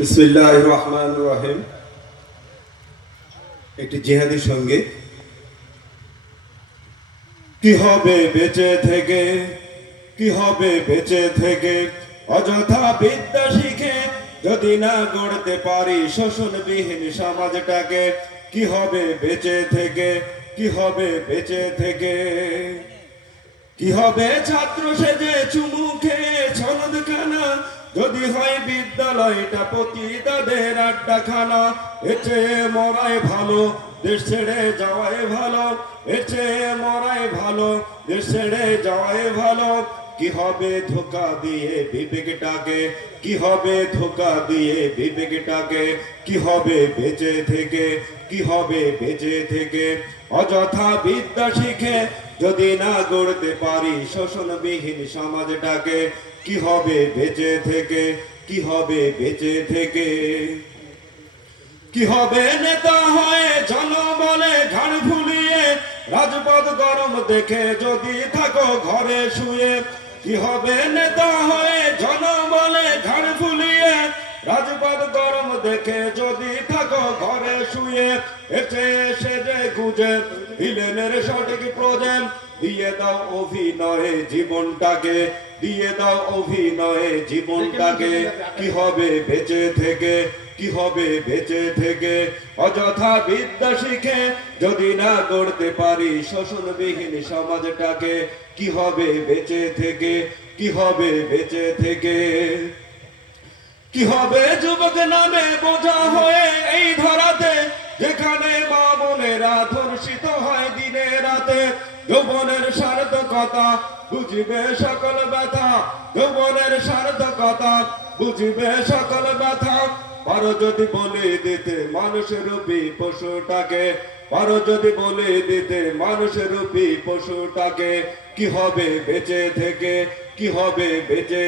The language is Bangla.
বিসমিল্লাহির রহমানির রহিম। একটি জিহাদি সঙ্গীত। কি হবে বেঁচে থেকে, কি হবে বেঁচে থেকে, অযথা বিদ্যা শিখে যদি না গড়তে পারি শোষণবিহীন সমাজটাকে। কি হবে বেঁচে থেকে, কি হবে বেঁচে থেকে, কি হবে ছাত্র সেজে চুমু খেয়ে ছনদ খানা, যদি হয় বিদ্যালয়টা পতিতাদের আড্ডাখানা। এর চেয়ে মরাই ভালো, দেশ ছেড়ে যাওয়াই ভালো, এর চেয়ে মরাই ভালো, দেশ ছেড়ে যাওয়াই ভালো। কি হবে ধোকা দিয়ে বিবেকটাকে, কি হবে ধোকা দিয়ে বিবেকটাকে, কি হবে বেঁচে থেকে, কি হবে বেঁচে থেকে, অযথা বিদ্যা শিখে যদি না গড়তে পারি শোষণবিহীন সমাজটাকে। কি হবে বেঁচে থেকে, কি হবে বেঁচে থেকে, কি হবে নেতা হয়ে জনবলে ঘাড় ফুলিয়ে, রাজপথ গরম দেখে যদি থাকো ঘরে শুয়ে। কি হবে নেতা হয়ে জনবলে ঘাড় ফুলিয়ে, রাজপথ গরম দেখে যদি থাকো ঘরে শুয়ে। এসে সেজে গুজে ভিলেনের সঠিক প্রজেম, দিয়ে দাও অভিনয়ে জীবনটাকে, দিয়ে দাও অভিনয়ে জীবনটাকে। কি হবে বেঁচে থেকে, কি হবে বেঁচে থেকে, অযথা বিদ্যা শিখে যদি না গড়তে পারি শোষণবিহীন সমাজটাকে। কি হবে বেঁচে থেকে, কি হবে বেঁচে থেকে, কি হবে যুবক নামে বোঝা হয়ে এই ধরাতে, যেখানে মা বোনেরা ধর্ষিত হয় দিনে রাতে। যৌবনের সার্থকতা বুঝিবে সকল ব্যথা, যৌবনের সার্থকতা বুঝিবে সকল ব্যথা। পারো যদি বলে দিতে মানুষের রূপী পশুটাকে, পারো যদি বলে দিতে মানুষের রূপী পশুটাকে। কি হবে বেঁচে থেকে, কি হবে বেঁচে